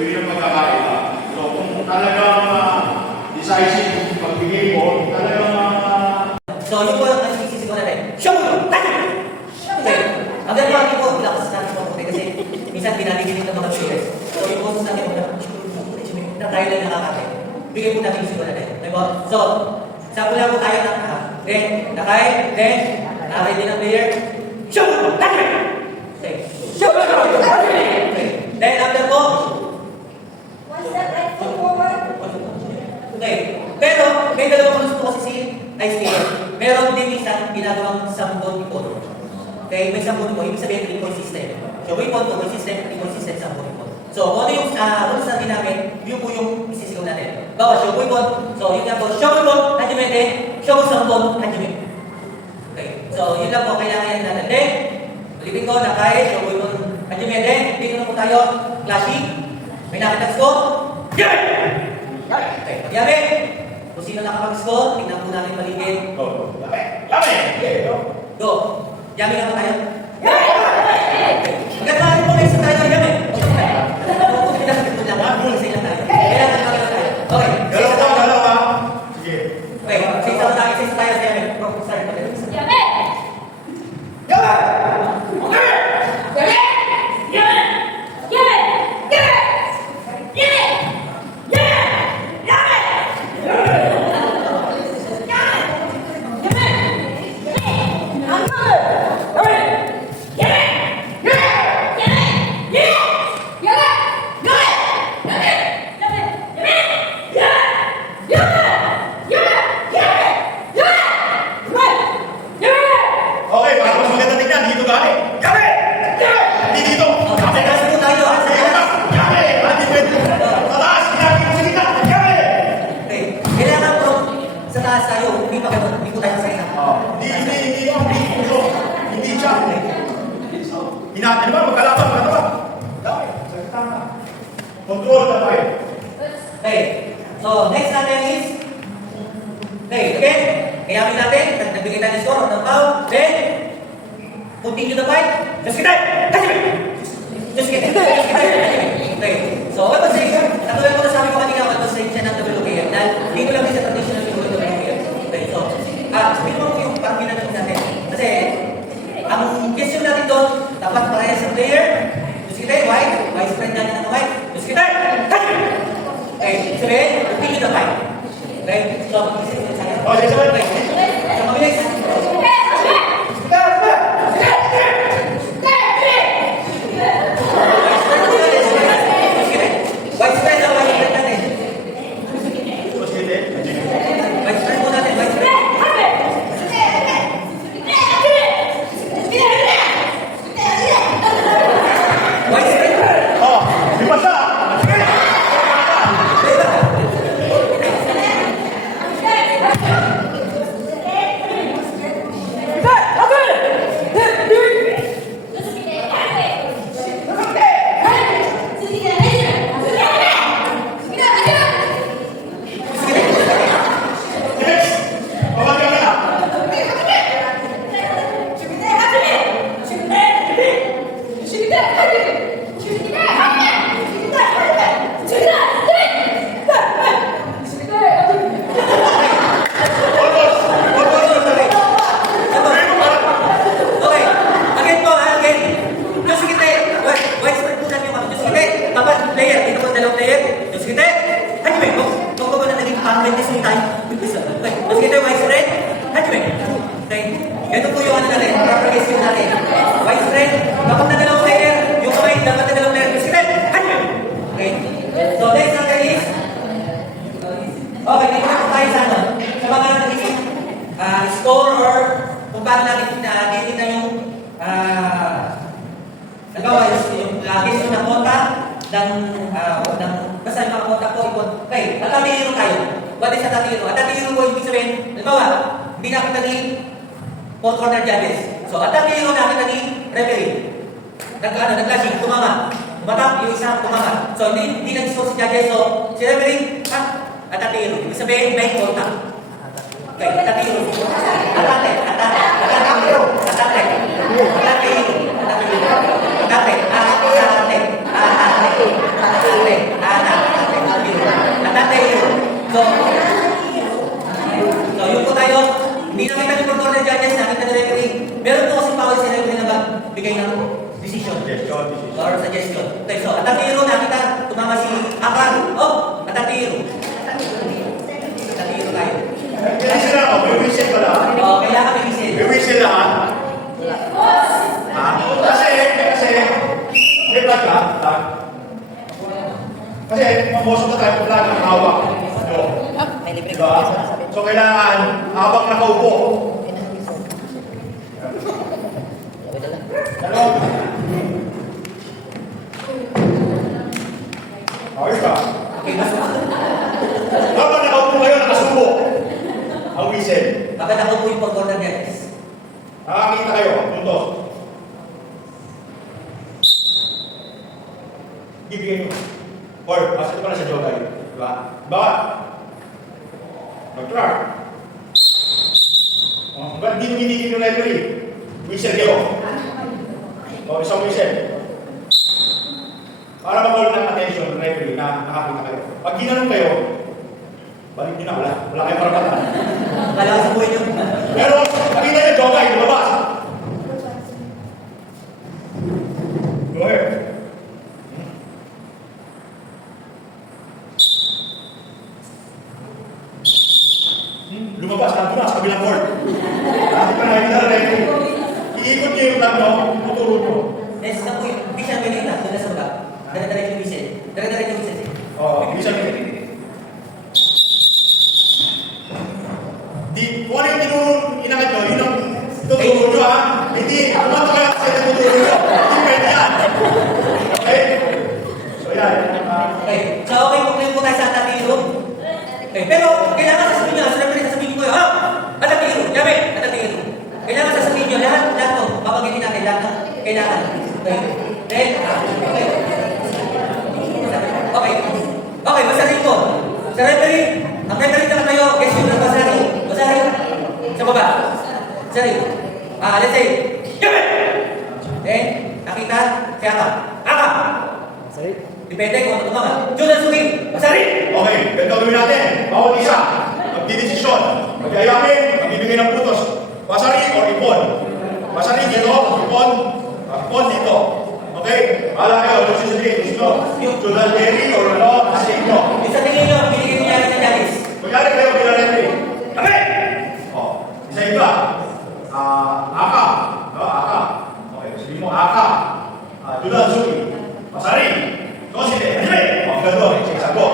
yun yung magkakaiba. So, kung talagang decisive pagbigay mo, talagang so, yun po yung nagsisisi ko natin. Show mo! Okay. Ang gano'n po, lakas natin po kasi minsan pinanigilin ng mga players. So, yung po sa natin, na tayo lang nakakapit. Bigay po natin yung siguro natin. Okay po? So, sample po tayo ng then, nakay, then, nakay din ang player. Show mo! Okay. Show mo! Okay. Then, after po, okay. Pero, may dalawang gusto kasi si Ice Player. Meron din isang ginagawang sampon ipon. Okay, may sampon ipon. Ibig sabihin, ipon system. So, ipon po, ipon system, sampon ipon. So, kung ano yung rules natin namin, yun po yung isisigaw natin. Bawa, show ipon. So, yun nga po, show ipon, hajimete, show sampon, hajimete. Okay, so, yun lang po, kailangan natin. Then, ulitin ko, nakay, show ipon, hajimete, dito na po tayo, clashing. May nakita score. Okay, magyari. Kung sino nakapag-score, tingnan po natin paligid. go. Lame! Go. Yami na po tayo. Hanggat natin po kayo sa tayo, yami. Okay. Dalawa. Sige. Okay, isa tayo sa yami. Sorry, Yami! Okay, para mas maganda tignan, dito galing. Yame! Hindi dito. Okay, kasi po tayo. Yame! Mataas, ginagin mo sa gitna. Yame! Okay, kailangan po sa taas tayo, hindi pa kayo, hindi po tayo sa isa. Hindi siya. Hinati naman, magkalaban, magkalaban. Dami, sa gitna na. Control na tayo. Okay, so next natin is, okay, again, kayami natin, nagbigay tayo ng score, ng foul, then, continue the fight, just kita, just kita. Okay, so what was it? Katulad ko na sabi ko kanina, what was it siya ng WKF, dahil hindi ko lang din sa traditional yung WKF. Okay, so, sabihin mo yung parang ginagawa natin, kasi, ang question natin doon, dapat parehas sa player, just kita, white spread natin ng white, just kita, okay, sabihin, continue the fight. Okay, so, mag-isip sa akin. Oh, sige, sige. So, mabilis. Widespread ang widespread natin. Widespread po natin, widespread. Widespread. Oh, di pa siya. Okay. Again po, again. Diyos kita. Widespread po natin yung mga. Diyos kita. Dapat player. Dito po dalawang player. Diyos kita. Hajime. Kung ba na naging pang-20 tayo. Okay. Diyos kita widespread. Hajime. Okay. Ito po yung ano natin. Proper natin. Widespread. Dapat na dalawang player. Yung kamay. Dapat na dalawang player. Diyos kita. Hajime. Okay. So next natin is. Okay. Dito na po tayo sa ano. Sa mga naging score or kung paano natin titignan yung nagawa yung gusto ng kontak ng basta yung mga kontak ko ipon. Okay, tatiliro tayo. What is tatiliro? Tatiliro po ibig sabihin, halimbawa, hindi natin naging four corner judges. So, tatiliro natin naging referee. Nag-clashing, tumama. Matap, yung isa tumama. So, hindi nag-score si judges. So, si referee, tatiliro. Ibig sabihin, may kontak. Okay, tatiliro. Atate. Atate. Kasi, mamoso na tayo kung lagi ng hawak. No. May libre Diba? So, kailangan, habang nakaupo. Ano? Ayos ka. Okay, mas Habang nakaupo kayo, nakasubo. Ang whistle. Bakit ako po yung pag-order guys? Nakakita kayo, puntos. Bibigyan nyo. Or, basta ito pala sa Jogay. Diba? Baka, mag-try. Ba't di mo hinigil yung referee? Whistle kayo. O, isang whistle. Para mag-call ng attention ng referee na nakakita kayo. Pag ginanong kayo, balik nyo na, wala kayong karapatan. Kala ko sa buhay nyo. Pero, nakita nyo, Jogay, lumabas. Go ahead. Lumabas, nandun na sa kabilang board. Bakit pa nakikita na referee? Iikot nyo yung tagno, tuturo nyo. Next na po yun. Hindi siya may lita. Doon na sa mga. Dara-diretso yung visit. Dara-diretso yung visit. Oo, bisa nyo. Kung ano yung tinuro, inakit nyo, yun ang tuturo nyo ha. Hindi, kumanto kayo kasi tuturo nyo. Hindi pwede yan. Okay? So yan. Okay. So, okay, mag-claim po tayo sa ating room. Okay, pero kailangan sasabihin nyo, sa referee sasabihin ko, ha? Ating room. Yabe, ating room. Kailangan sasabihin nyo, lahat to. Papagitin natin lahat ng kailangan. Okay. Then, okay. Okay. Okay, basahin ko. Sa referee, ang referee naman kayo, guess yun ang basahin. Basahin. Sa baba. Basahin. Let's say, Yabe! Then, nakita, kaya ka. Aka! Depende kung ano tumaga. Judan Suki! Basahin! Okay, ganito gawin natin. Bawat isa, magdidesisyon. Magyayamin, magbibigay ng putos. Pasari o ipon. Pasari dito, ipon dito. Okay? Bahala kayo, gusto nyo. Judan Jerry or ano, kasi inyo. Yung sa tingin nyo, binigyan niya sa Janice. Kunyari kayo, pinarentry. Kami! O, isa iba. Aka. Aka. Okay, sabihin mo, Aka. Judan Suki. Pasari. Konside. Anime. O, gano'n. Sagot.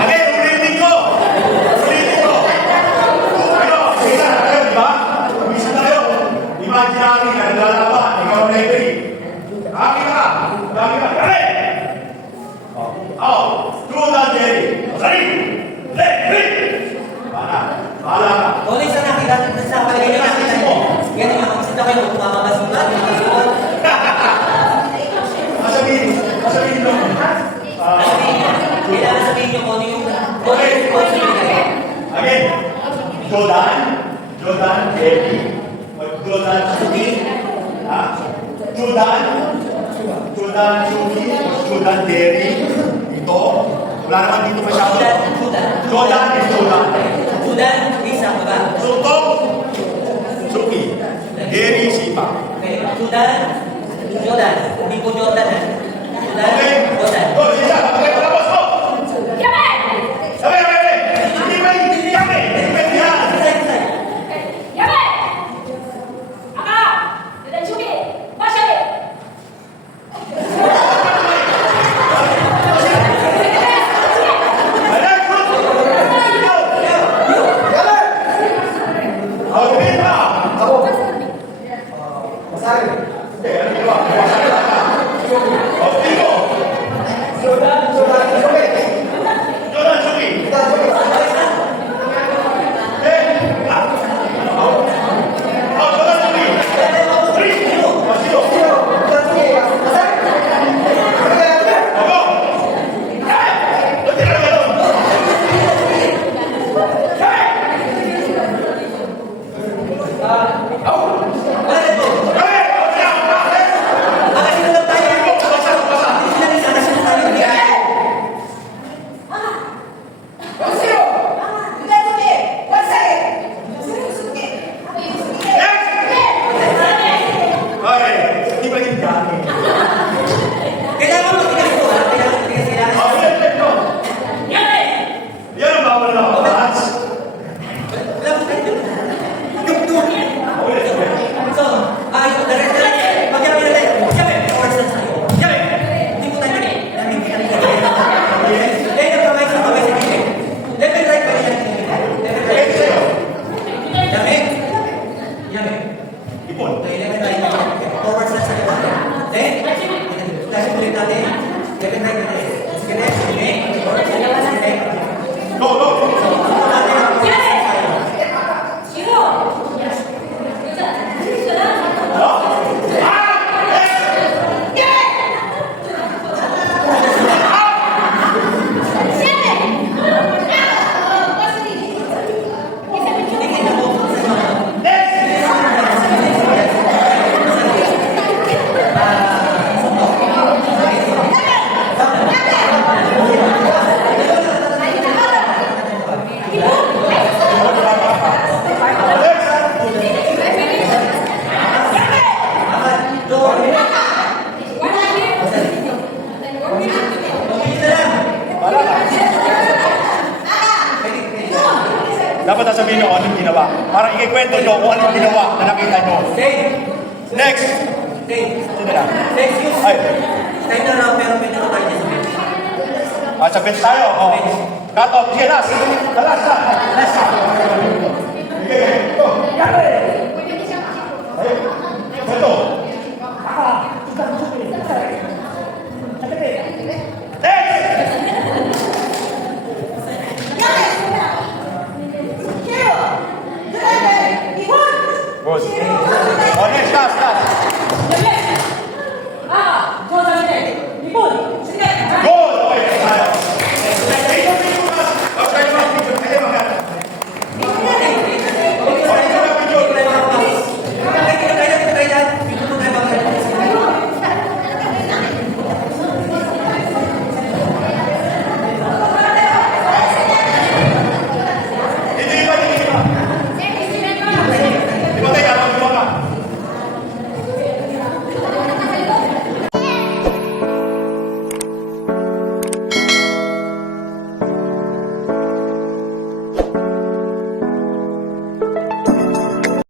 Again, ulitin ko. Ulitin ko. Pero, isa na kayo, di ba? Isa na kayo. Imaginary na nilalaban. Ikaw ang referee. Akin ka. Dami ka. Kami! Judan Jerry. Pasari. Bahala ka. Kung isa nakita, sa palagay nyo nakita nyo. Yan yung makikita kayo kung mamamasukan, mamasukan. Masabihin mo. Kailangan sabihin nyo kung ano yung responsibility. Again, Judan Jerry. Judan Suki. Judan Suki. Judan Jerry. Ito. Wala naman dito masyado. Judan is Judan. Judan, isa ka ba? Sutong. Suki. Jerry Sipa. Okay, Judan, hindi po Jordan. Judan, Okay. Jordan. Go, sisa. Okay, tapos mo. Sabi. Hindi ba hindi kami? Hindi ba yan? Judan dapat sasabihin nyo kung anong ginawa. Para ikikwento nyo kung anong ginawa na nakita nyo. Stay. Next! Stay. Sino na? Stay, excuse. Ay, Stay na lang, pero pwede na tayo sa bench. sa bench tayo. Oh. Cut off. Sige, last. Last na. Last. Okay, go.